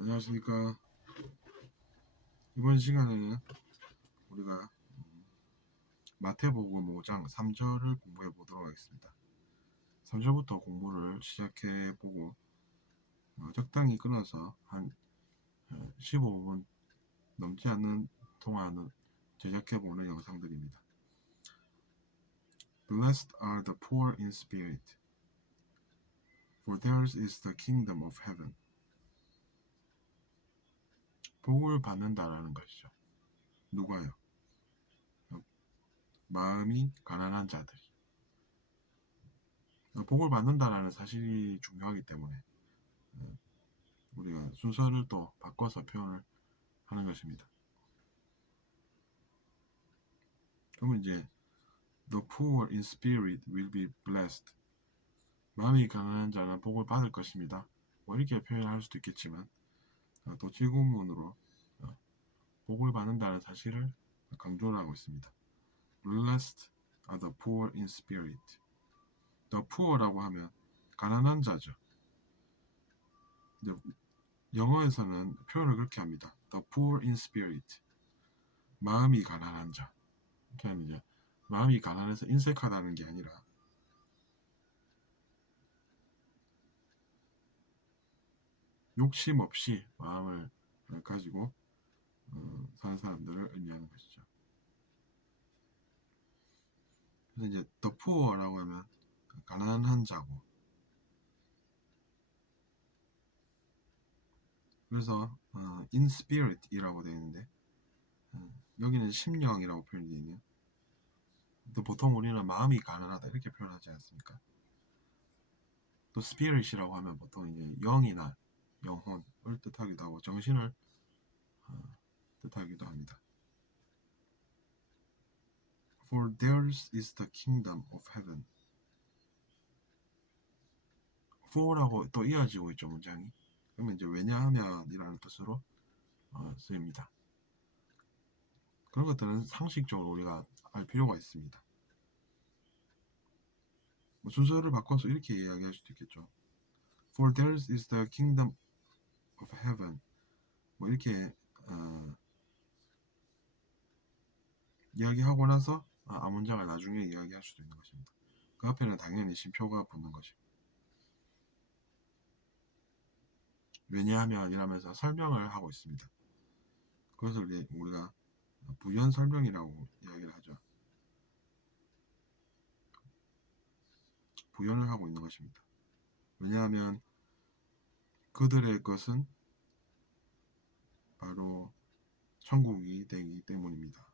안녕하십니까. 이번 시간에는 우리가 마태복음 5장 3절을 공부해 보도록 하겠습니다. 3절부터 공부를 시작해 보고 적당히 끊어서 한 15분 넘지 않는 동안은 제작해 보는 영상들입니다. Blessed are the poor in spirit, for theirs is the kingdom of heaven. 복을 받는다라는 것이죠. 누가요? 마음이 가난한 자들이. 복을 받는다라는 사실이 중요하기 때문에 우리가 순서를 또 바꿔서 표현을 하는 것입니다. 그러면 이제 The poor in spirit will be blessed. 마음이 가난한 자는 복을 받을 것입니다. 뭐 이렇게 표현할 수도 있겠지만 또 질문문으로 복을 받는다는 사실을 강조를 하고 있습니다. Blessed are the poor in spirit. The poor라고 하면 가난한 자죠. 영어에서는 표현을 그렇게 합니다. The poor in spirit. 마음이 가난한 자. 이렇게 하면 이제 마음이 가난해서 인색하다는 게 아니라 욕심 없이 마음을 가지고 사는 사람들을 의미하는 것이죠. 그래서 이제 the poor라고 하면 가난한 자고, 그래서 in spirit이라고 되어 있는데 여기는 심령이라고 표현이 되어 있네요. 또 보통 우리는 마음이 가난하다 이렇게 표현하지 않습니까? 또 spirit이라고 하면 보통 이제 영이나 영혼을 뜻하기도 하고 정신을 뜻하기도 합니다. For theirs is the kingdom of heaven. for라고 또 이어지고 있죠, 문장이. 그러면 이제 왜냐하면이라는 뜻으로 쓰입니다. 그런 것들은 상식적으로 우리가 알 필요가 있습니다. 순서를 바꿔서 이렇게 이야기할 수도 있겠죠. For theirs is the kingdom of heaven. 뭐 이렇게 이야기하고 나서 앞문장을 나중에 이야기할 수도 있는 것입니다. 그 앞에는 당연히 쉼표가 붙는 것이고. 왜냐하면 이라면서 설명을 하고 있습니다. 그것을 우리가 부연 설명이라고 이야기를 하죠. 부연을 하고 있는 것입니다. 왜냐하면 그들의 것은 바로 천국이 되기 때문입니다.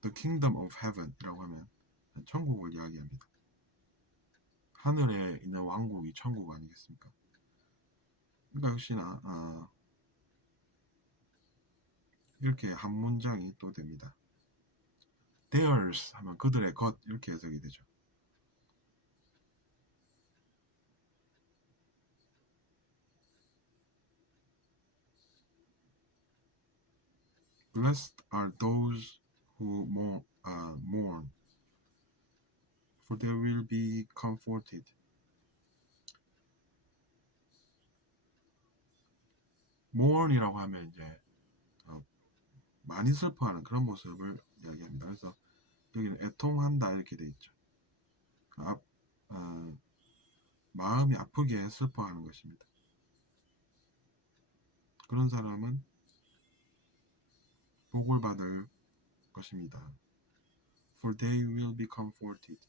The kingdom of heaven 이라고 하면 천국을 이야기합니다. 하늘에 있는 왕국이 천국 아니겠습니까? 그러니까 역시나 이렇게 한 문장이 또 됩니다. Theirs 하면 그들의 것 이렇게 해석이 되죠. Blessed are those who mourn, for they will be comforted. mourn이라고 하면 이제 많이 슬퍼하는 그런 모습을 이야기합니다. 그래서 여기는 애통한다 이렇게 돼 있죠. 마음이 아프게 슬퍼하는 것입니다. 그런 사람은 복을 받을 것입니다. For they will be comforted.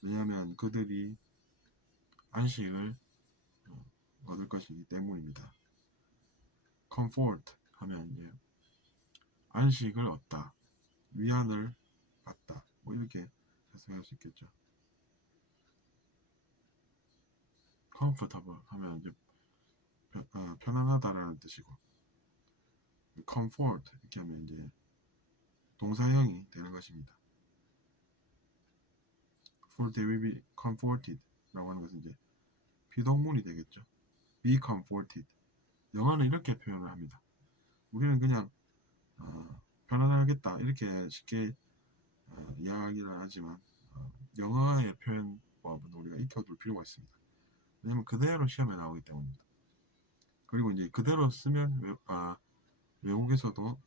왜냐하면 그들이 안식을 얻을 것이기 때문입니다. comfort 하면 이제 안식을 얻다, 위안을 받다, 뭐 이렇게 해석할 수 있겠죠. comfortable 하면 이제 편안하다라는 뜻이고, comfort 이렇게 하면 이제 동사형이 되는 것입니다. For they will be comforted 라고 하는 것은 이제 비동문이 되겠죠. be comforted. 영어는 이렇게 표현을 합니다. 우리는 그냥 편안하겠다 이렇게 쉽게 이야기를 하지만 영어의 표현법은 우리가 익혀둘 필요가 있습니다. 왜냐면 그대로 시험에 나오기 때문입니다. 그리고 이제 그대로 쓰면 외국에서도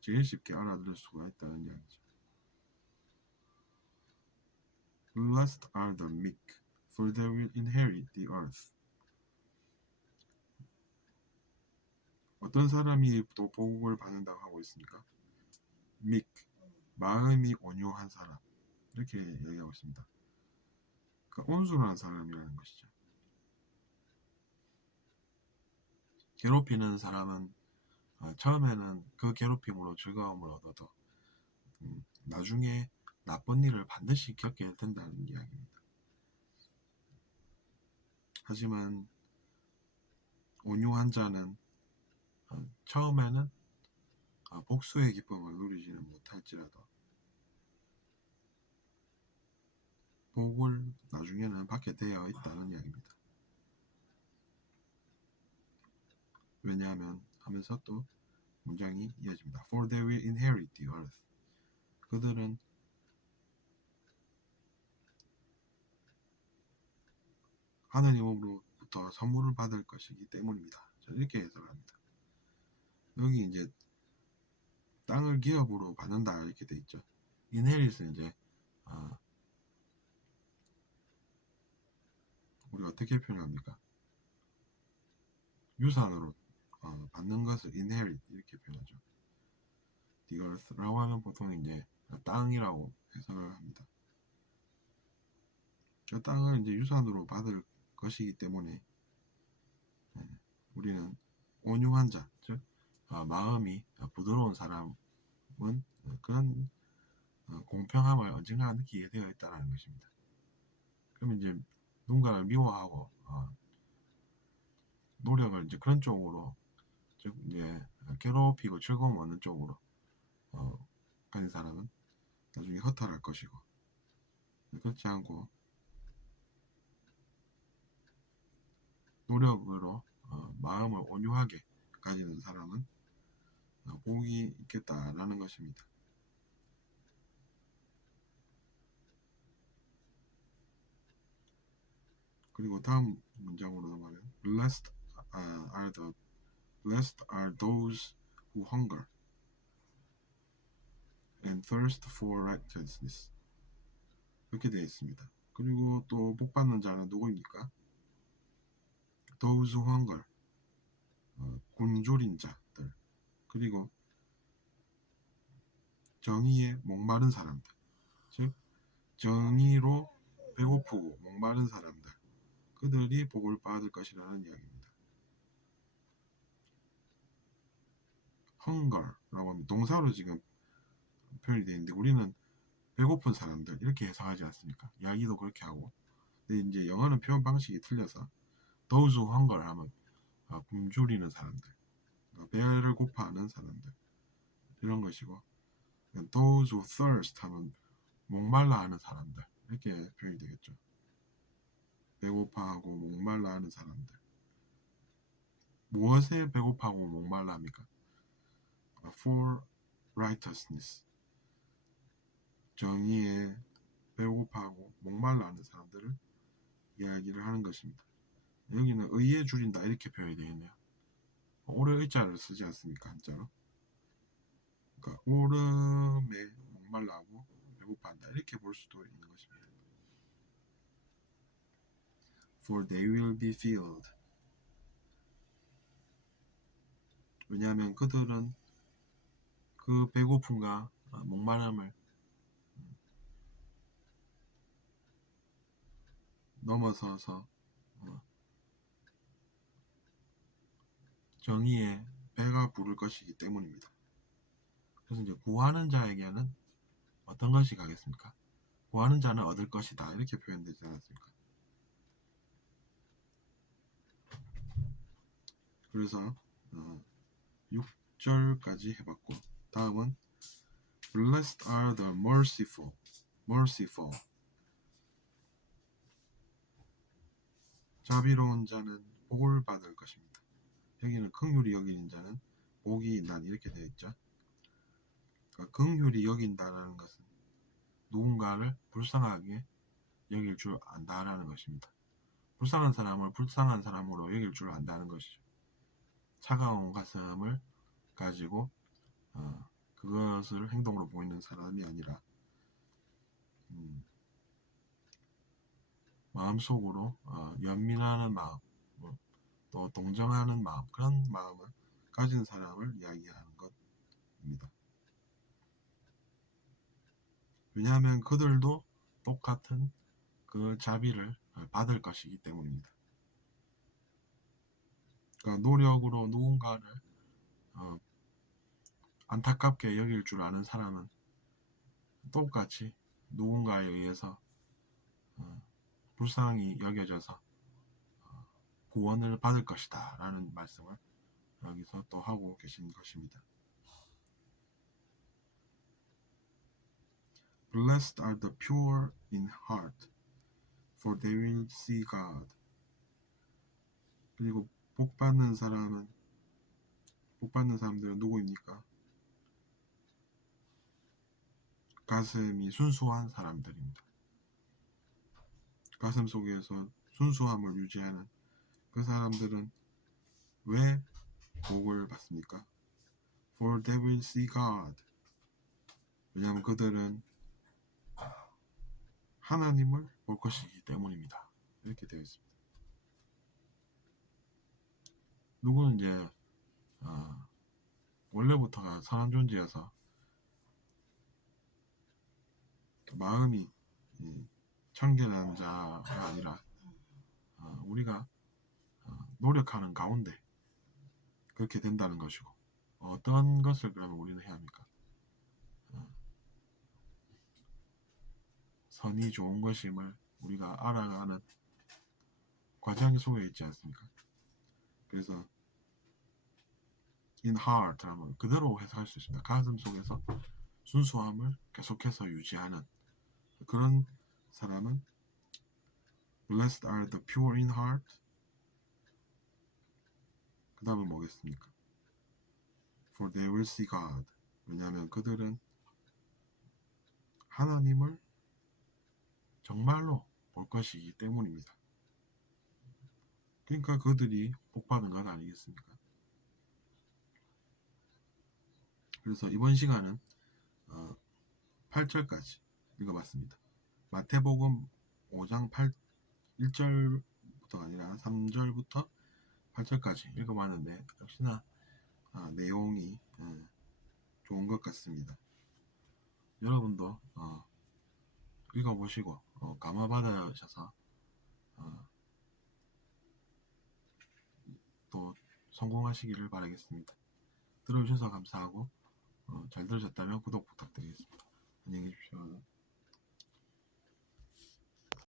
제일 쉽게 알아들을 수가 있다는 이야기죠. Blessed are the meek, for they will inherit the earth. 어떤 사람이 또 복을 받는다고 하고 있습니까? meek, 마음이 온유한 사람, 이렇게 얘기하고 있습니다. 그러니까 온순한 사람이라는 것이죠. 괴롭히는 사람은 처음에는 그 괴롭힘으로 즐거움을 얻어도 나중에 나쁜 일을 반드시 겪게 된다는 이야기입니다. 하지만 온유한 자는 처음에는 복수의 기쁨을 누리지는 못할지라도 복을 나중에는 받게 되어 있다는 이야기입니다. 왜냐하면 하면서 또 문장이 이어집니다. For they will inherit the earth. 그들은 하느님으로부터 선물을 받을 것이기 때문입니다. 이렇게 해석합니다. 여기 이제 땅을 기업으로 받는다 이렇게 돼 있죠. inherit은 이제 우리 어떻게 표현합니까? 유산으로 받는 것을 inherit 이렇게 표현하죠. the earth라고 하면 보통 이제 땅이라고 해석을 합니다. 그 땅을 이제 유산으로 받을 것이기 때문에 우리는 온유한 자, 즉 마음이 부드러운 사람은 그런 공평함을 언젠가 느끼게 되어 있다는 것입니다. 그럼 이제 누군가를 미워하고 노력을 이제 그런 쪽으로, 즉 이제 괴롭히고 즐거움 얻는 쪽으로 가는 사람은 나중에 허탈할 것이고, 그렇지 않고 노력으로 마음을 온유하게 가지는 사람은 복이 있겠다라는 것입니다. 그리고 다음 문장으로 넘어가면 blessed are those who hunger and thirst for righteousness. 이렇게 되어 있습니다. 그리고 또 복받는 자는 누구입니까? those who hunger, 굶주린 자들, 그리고 정의에 목마른 사람들, 즉 정의로 배고프고 목마른 사람들, 그들이 복을 받을 것이라는 이야기입니다. hunger라고 하면 동사로 지금 표현이 되어 있는데 우리는 배고픈 사람들 이렇게 해석하지 않습니까? 이야기도 그렇게 하고. 근데 이제 영어는 표현 방식이 틀려서 those who hunger 하면 굶주리는 사람들, 배를 고파하는 사람들 이런 것이고, those who thirst 하면 목말라 하는 사람들 이렇게 표현이 되겠죠. 배고파하고 목말라 하는 사람들. 무엇에 배고파하고 목말라 합니까? for righteousness, 정의에 배고파하고 목말라 하는 사람들을 이야기를 하는 것입니다. 여기는 의에 줄인다 이렇게 표현이 되겠네요. 오르 의자를 쓰지 않습니까? 한자로. 그러니까 오름에 목말라하고 배고파한다 이렇게 볼 수도 있는 것입니다. For they will be filled. 왜냐하면 그들은 그 배고픔과 목마름을 넘어서서 정의에 배가 부를 것이기 때문입니다. 그래서 이제 구하는 자에게는 어떤 것이 가겠습니까? 구하는 자는 얻을 것이다 이렇게 표현되지 않았습니까? 그래서 6절까지 해봤고, 다음은 Blessed are the merciful. 자비로운 자는 복을 받을 것입니다. 여기는 긍휼히 여기는 자는 복이 난 이렇게 되어 있죠. 그러니까 긍휼히 여긴다라는 것은 누군가를 불쌍하게 여길 줄 안다라는 것입니다. 불쌍한 사람을 불쌍한 사람으로 여길 줄 안다는 것이죠. 차가운 가슴을 가지고 그것을 행동으로 보이는 사람이 아니라 마음속으로 연민하는 마음, 또 동정하는 마음, 그런 마음을 가진 사람을 이야기하는 것입니다. 왜냐하면 그들도 똑같은 그 자비를 받을 것이기 때문입니다. 그러니까 노력으로 누군가를 안타깝게 여길 줄 아는 사람은 똑같이 누군가에 의해서 불쌍히 여겨져서 구원을 받을 것이다 라는 말씀을 여기서 또 하고 계신 것입니다. Blessed are the pure in heart, for they will see God. 그리고 복받는 사람들은 누구입니까? 가슴이 순수한 사람들입니다. 가슴 속에서 순수함을 유지하는 그 사람들은 왜 복을 받습니까? For they will see God. 왜냐하면 그들은 하나님을 볼 것이기 때문입니다. 이렇게 되어 있습니다. 누구는 이제 원래부터가 선한 존재여서 마음이 청결한 자가 아니라 우리가 노력하는 가운데 그렇게 된다는 것이고, 어떤 것을 그러면 우리는 해야 합니까? 선이 좋은 것임을 우리가 알아가는 과정 속에 있지 않습니까? 그래서 in heart 하면 그대로 해석할 수 있습니다. 가슴 속에서 순수함을 계속해서 유지하는 그런 사람은 Blessed are the pure in heart. 그 다음은 뭐겠습니까? For they will see God. 왜냐하면 그들은 하나님을 정말로 볼 것이기 때문입니다. 그러니까 그들이 복받은 것 아니겠습니까? 그래서 이번 시간은 8절까지 읽어봤습니다. 마태복음 5장 1절부터가 아니라 3절부터 8절까지 읽어봤는데 역시나 내용이 좋은 것 같습니다. 여러분도 읽어보시고 감화받으셔서 또 성공하시기를 바라겠습니다. 들어주셔서 감사하고 잘 들으셨다면 구독 부탁드리겠습니다. 안녕히 계십시오.